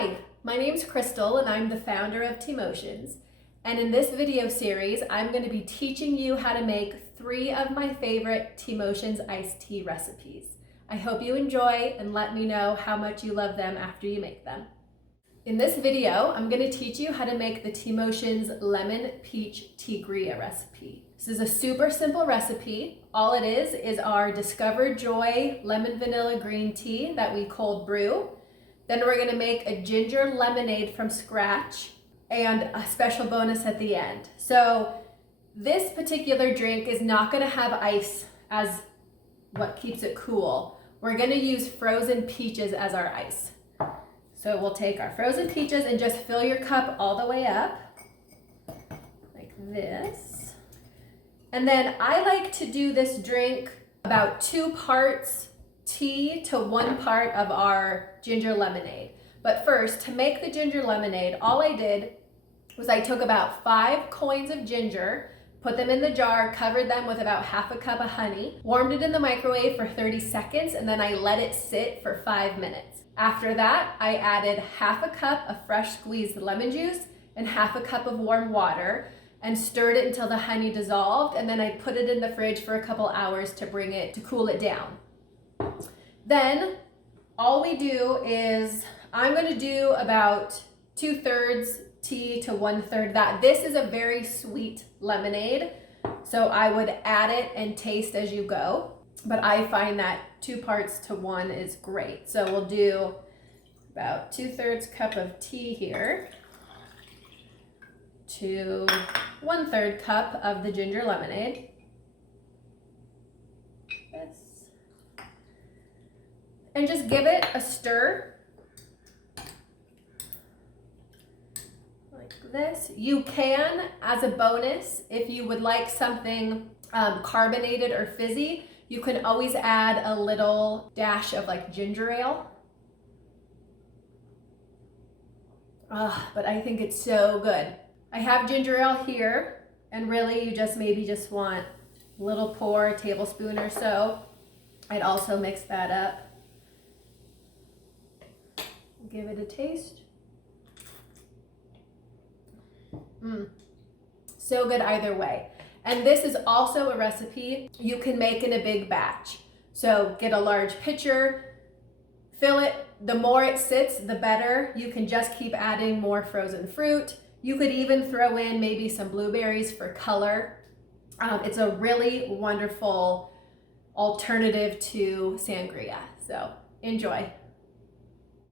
Hi, my name's Crystal and I'm the founder of Teamotions. And in this video series, I'm going to be teaching you how to make 3 of my favorite Teamotions iced tea recipes. I hope you enjoy and let me know how much you love them after you make them. In this video, I'm going to teach you how to make the Teamotions Lemon Peach Teagria recipe. This is a super simple recipe. All it is our Discover Joy lemon vanilla green tea that we cold brew. Then we're going to make a ginger lemonade from scratch and a special bonus at the end. So this particular drink is not going to have ice as what keeps it cool. We're going to use frozen peaches as our ice. So we'll take our frozen peaches and just fill your cup all the way up like this. And then I like to do this drink about 2 parts tea to 1 part of our ginger lemonade. But first, to make the ginger lemonade, all I did was I took about 5 coins of ginger, put them in the jar, covered them with about half a cup of honey, warmed it in the microwave for 30 seconds, and then I let it sit for 5 minutes. After that, I added half a cup of fresh squeezed lemon juice and half a cup of warm water and stirred it until the honey dissolved, and then I put it in the fridge for a couple hours to cool it down. Then all we do is, I'm going to do about 2/3 tea to 1/3 that. This is a very sweet lemonade, so I would add it and taste as you go. But I find that 2 parts to 1 is great. So we'll do about 2/3 cup of tea here to 1/3 cup of the ginger lemonade. And just give it a stir like this. You can, as a bonus, if you would like something carbonated or fizzy, you can always add a little dash of like ginger ale. But I think it's so good. I have ginger ale here, and really you maybe just want a little pour, a tablespoon or so. I'd also mix that up. Give it a taste. So good either way. And this is also a recipe you can make in a big batch. So get a large pitcher, fill it. The more it sits, the better. You can just keep adding more frozen fruit. You could even throw in maybe some blueberries for color. It's a really wonderful alternative to sangria. So enjoy.